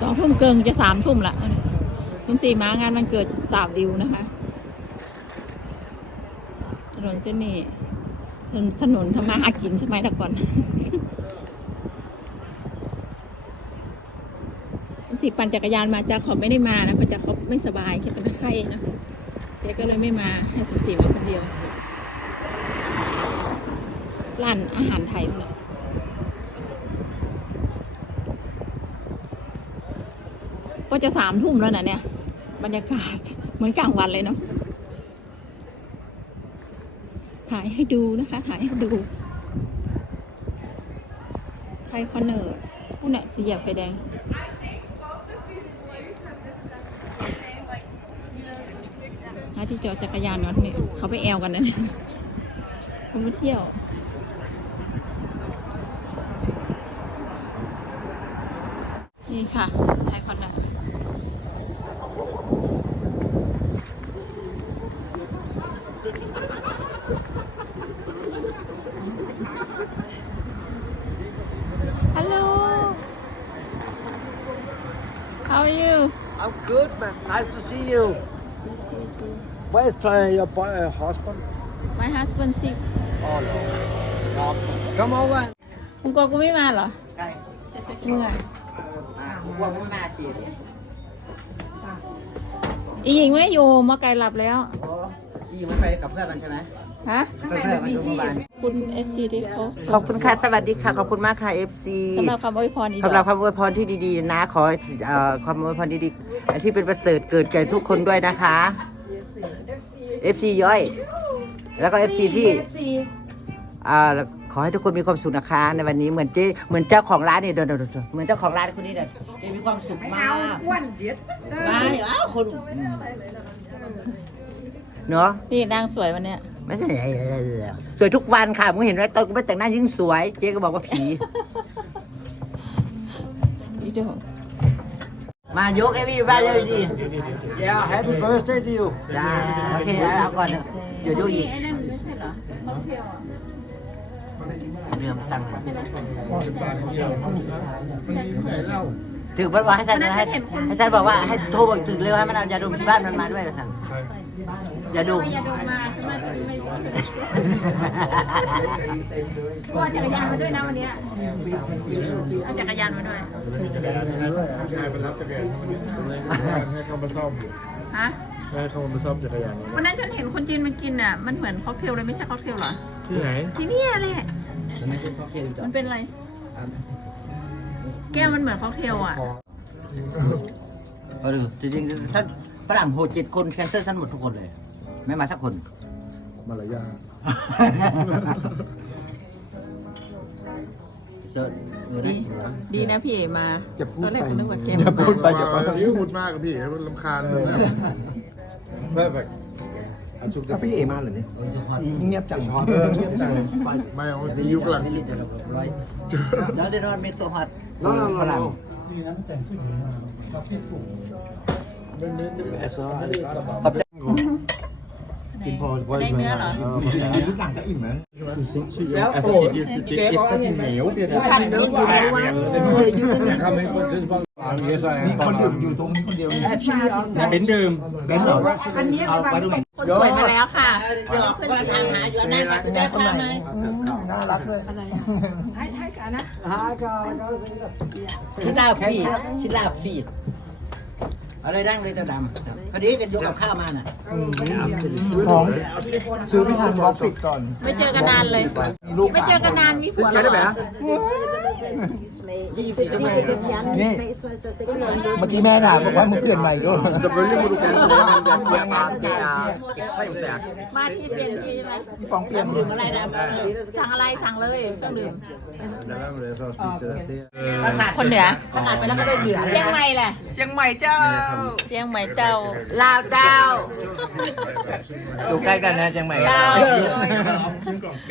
สองทุ่มเกินจะสามทุ่มละทุ่มสี่มางานมันเกิดสาวดิวนะคะถนนเส้นนี้ถนนถนนทำมาหากินสมัยต่ก่อนคุณสิปั่นจักรยานมาจากเขาไม่ได้มานะเพราะจากเขาไม่สบายแค่เป็นไข้นะแกก็เลยไม่มาให้สมศรีมาคนเดียวร้านอาหารไทยนั่นแหละ ก็จะสามทุ่มแล้วนะเนี่ย บรรยากาศเหมือนกลางวันเลยเนาะถ่ายให้ดูนะคะ ถ่ายให้ดูไทยคอนเนอร์ผู้เนี่ยสีเหยียบไฟแดงหาที่จอดจักรยานก่อนเนี่ยเขาไปแอลกันนะเนี่ยเขาไปเที่ยวนี่ค่ะไทยคอนเนอร์ฮัลโหล How are you I'm good, man. Nice to see you. Where's uh, your boy, uh, husband? My husband sick Oh, no. no. Come over. คุณโกกูไม่มาเหรอใช่เมื่อยอ่าผมกลัวไม่มาสิอีหญิงไม่อยู่มาไกลหลับแล้วโอ้ยี่มันไปกับเพื่อนมันใช่ไหมฮะเพื่อนเพื่อนมันดูเมื่อวาน คุณ FC ที่เขาขอบคุณค่ะ สวัสดีค่ะ ขอบคุณมากค่ะ FC สำหรับคำอวยพรอีกสำหรับคำอวยพรที่ดีๆ นะ ขอเอ่อความอวยพรดีๆที่เป็นประเสริฐเกิดแก่ทุกคนด้วยนะคะ FC ย่อย แล้วก็ FC พี่อ่าขอให้ทุกคนมีความสุขนะคะในวันนี้เหมือนเจ้เหมือนเจ้าของร้านเนี่ยเดินๆๆเหมือนเจ้าของร้านคนนี้เนี่ยแกมีความสุขมากไม่เอ้าคนเนาะนี่นางสวยวันเนี้ย ไม่ใช่สวยทุกวันค่ะมึงเห็นไหมตอนกูไม่แต่งหน้ายิ่งสวย เจ๊ก็บอกว่าผีนี่เดียวมายกไอ้พี่บ้านเลยดิ Yeah, happy birthday to you. จ้าโอเคเอาก่อนเดี๋ยวยกอีกไอ้นั่นไม่ใช่เหรอค็อกเทลอะเรื่องสั่งถึงมันบอกให้ฉันให้ให้ฉันบอกว่าให้โทรบอกถึงเร็วให้มันเอายาดมที่บ้านมันมาด้วยสั่ง ยาดมยาดมมาใช่ไหมก็จักรยานมาด้วยนะวันเนี้ยเอาจักรยานมาด้วยใช่ประทับจักรยานให้เขามาซ่อมอยู่ฮะให้เขามาซ่อมจักรยานวันนั้นฉันเห็นคนจีนมากินอะมันเหมือนค็อกเทลเลยไม่ใช่ค็อกเทลเหรอที่ไหนที่เนี่ยแหละมันเป็นอะไร แก้วมันเหมือนค็อกเทลอะเออจริงๆถ้าฝรั่งโหเจ็ดคนแคนเซิลฉันหมดทุกคนเลย ไม่มาสักคน มารยาทเสิร์ชเออดีน่ากินเหรอดีนะพี่เอมาอย่าพูดตอนแรกไปผมนึกว่าแกอย่าพูดไปอย่าพูดมากกับพี่มันลำคาญเลยนะ Perfect. ก็พี่เอมาเหรอเนี่ยเงียบจังพอไม่เอายุคหลังเดี๋ยวเดี๋ยวเราเมกโซฮอต No, no, no, ฝรั่ง no. That's all right. กินพอพอได้เนื้อเหรอทุกอย่างจะอิ่มแล้ว แล้วโอ้ยเก็บไว้เหนียวเดี๋ยวทำเนื้อหวานเลยยืนทำให้คนซื้อบ้าง Yes, I มี am. คนดื่มอยู่ตรงนี้คนเดียวนี่เนี่ยเป็นดื่มเบนซ์เหรอเอาไปตรงไหนคนสวยมาแล้วค่ะเดี๋ยวก็ถามหาอยู่อันนั้นก็จะได้พามาน่ารักเลยชิลาฟีดชิลาฟีด อะไรดั้งเลยตาดำพอดีกันยกกับข้าวมาน่ะของซื้อไม่ทันรอปิดก่อน ไม่เจอกันนานเลยลูกไม่เจอกันนานมีผัว Skal det være? นี่เมื่อกี้แม่ด่าบอกว่ามึงเปลี่ยนใหม่ด้วย Selvfølgelig må du gerne bruge den der Ja, smager. ja. Det er ekstremt stærkt. มาที่เปลี่ยนทีใช่ไหมพี่ปองเปลี่ยนดื่มอะไรนะสั่งอะไรสั่งเลยเครื่องดื่ม Lad være med det, så spiser jeg det. คนเหนือขนาดไปแล้วก็ได้เหลือเชียงใหม่แหละเชียงใหม่เจ้า เชียงใหม่เจ้า ลาวเจ้า อยู่ใกล้กันนะเชียงใหม่ เ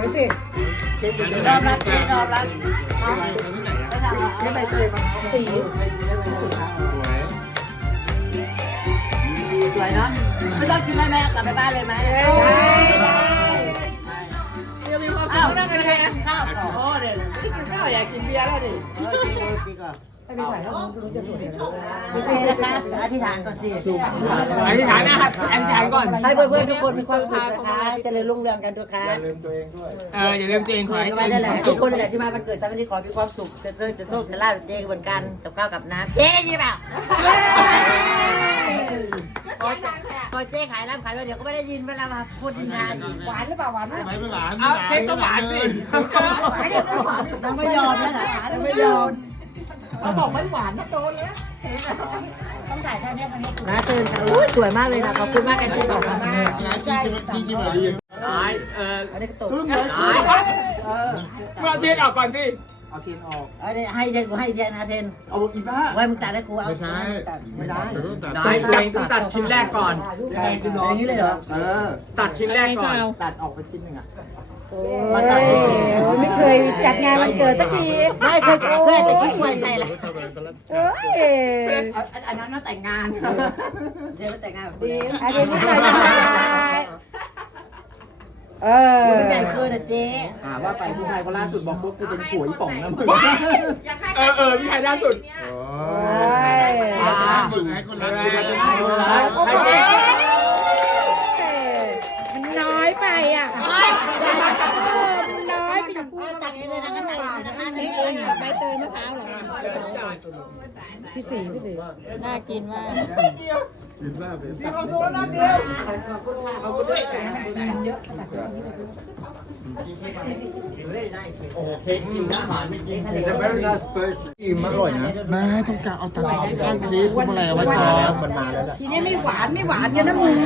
วยสิยอมรับเจ๊ยอมรับเจ๊ใบเตยสีสวยเนาะไม่ต้องกินแล้วแม่กลับไปบ้านเลยไหมได้ได้มีความสุขนั่งกันเลยข้าวก่อนโอ้เดี๋ยวไม่ได้กินข้าวอยากกินเบียร์แล้วดิจริงจริงก่อน ไม่ไหวแล้วคุณจะสวยโอเคนะคะอธิษฐานก่อนสิอธิษฐานนะครับอธิษฐานก่อน ให้เพื่อนๆทุกคนมีความสุขนะคะเจริญรุ่งเรืองกันทุกครั้งเอออย่าลืมตัวเองขอให้ก็ตัวเอไม่งได้แหละมีทุสุกขคนแหละที่มาวันเกิดทำให้ที่ขอมีความสุขจะเจอจะโชคจะลาบเจ๊เหมือนกันกับข้าวกับน้ำเจ๊ได้ยินเปล่าพอเจ๊ขายร้านขายด้วยเดี๋ยวก็ไม่ได้ยินเวลามาพูดดินทาอีกหวานหรือเปล่าหวานไหมไม่เป็นหวานเอาเค้กก็หวานสิยังไม่ยอมนะยังไม่ยอม เขาบอกไม่หวานนะโดนเลยต้องถ่ายแค่นี้มันไม่สวยนะตื่นค่ะอุ้ยสวยมากเลยนะขอบคุณมากกันที่บอกมามากร้านชี้ชิมชี้ชิมอะไรอันนี้ก็ตกเมื่อเทศออกก่อนสิเอาเทียนออกอันนี้ให้เทนกูให้เทนนะเทนเอาอีบ้าไว้มึงตัดให้กูเอาไม่ใช่ไม่ได้เดี๋ยวต้องตัดได้ตัวเองต้องตัดชิ้นแรกก่อนยังไงคือน้อองย่างนี้เลยเหรอเออตัดชิ้นแรกก่อนตัดออกไปชิ้นหนึ่งอะมาตัดจริงไม่ เคยจัดงานวันเกิดสักทีไม่เคยเคยแต่คิดควยใส่ละเอ้ยอันนั้นน่าแต่งงาน เดี๋ยวแต่งงานกับคุณอันนี้ไม่เคยจัดเออไม่ใหญ่เกินนะเจ๊หาว่าไปผู้ชายคนล่าสุดบอกว่ากูเป็นผัวอีป่องนะมึงเออเออพี่ชายล่าสุดอ่าฝึกให้คนรักให้ให้ เจ๊ มันน้อยไปอะมันน้อยไป พูดตัดเองเลยนะก็ตัดเลย นะคะตัดนี่เองใบเตยมะพร้าวเหรอพี่สีพี่สีน่ากินมากขอบคุณค่ะขอบคุณด้วยโอ้โหเค้กจริงนะหวานไม่กิน It's a very nice person อิ่มอร่อยนะแม่ต้องการเอาตัดข้างคีบพวกอะไรเอาไว้ก่อนมันมาแล้วแหละทีนี้ไม่หวานไม่หวานกันนะมึง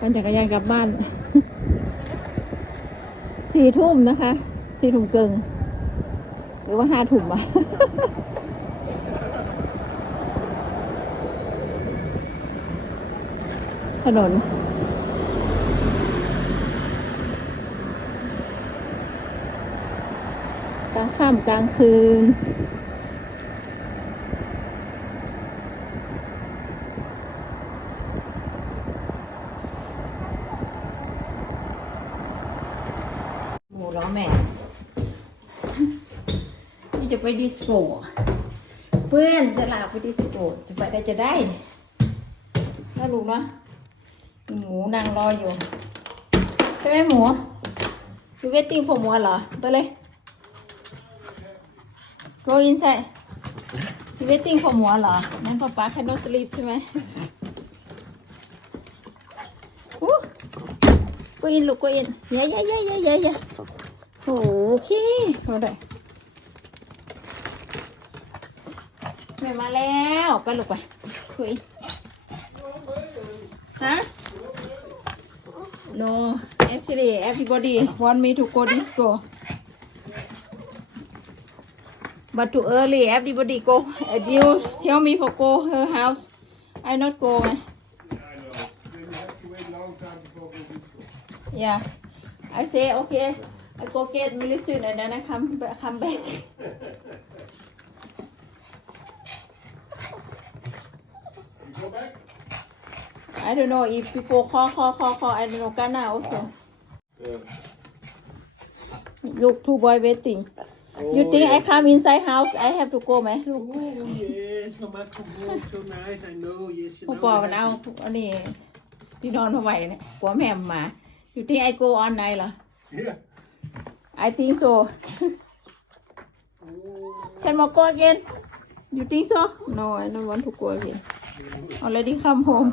ปั่นจักรยานกลับบ้านสี่ทุ่มนะคะสี่ทุ่มเกิง หรือว่าห้าถุ่มอะถนนกลางค่ำกลางคืน หมูล้อแม่ นี่จะไป ดิสโก้เพื่อนจะลาไปดิสโก้จะไปได้จะได้น่ารู้เนาะหมูนั่งรออยู่ใช่ไหมหมู you waiting for หมูเหรอไปเลย go inside you waiting for หมูเหรอนั่นป๊าป๊า cannot sleep ใช่ไหมอู้ go in ลูก go in เย้เย้เย้เย้เย้เย้โอเคเอาได้ ม่มาแล้วไปลูกไปคุยฮะ no actually everybody want me to go disco but too early everybody go Uh, you tell me for go her house I not go ไง Yeah. I say okay. I go get medicine and then I come ba- come back. I don't know if people call call call call. I don't know Ghana also. Look, two boy waiting. You think I come inside house? I have to go ไหมลูก Yes, Mama, come home. So nice. I know. Yes, you พ่อ know. ปอมันเอาอันนี้ที่นอนมาไหวเนี่ยผัวแม่มา You think I go on night เหรอ Yeah. I think so. Can we go again? You think so? No, I don't want to go again. Already come home.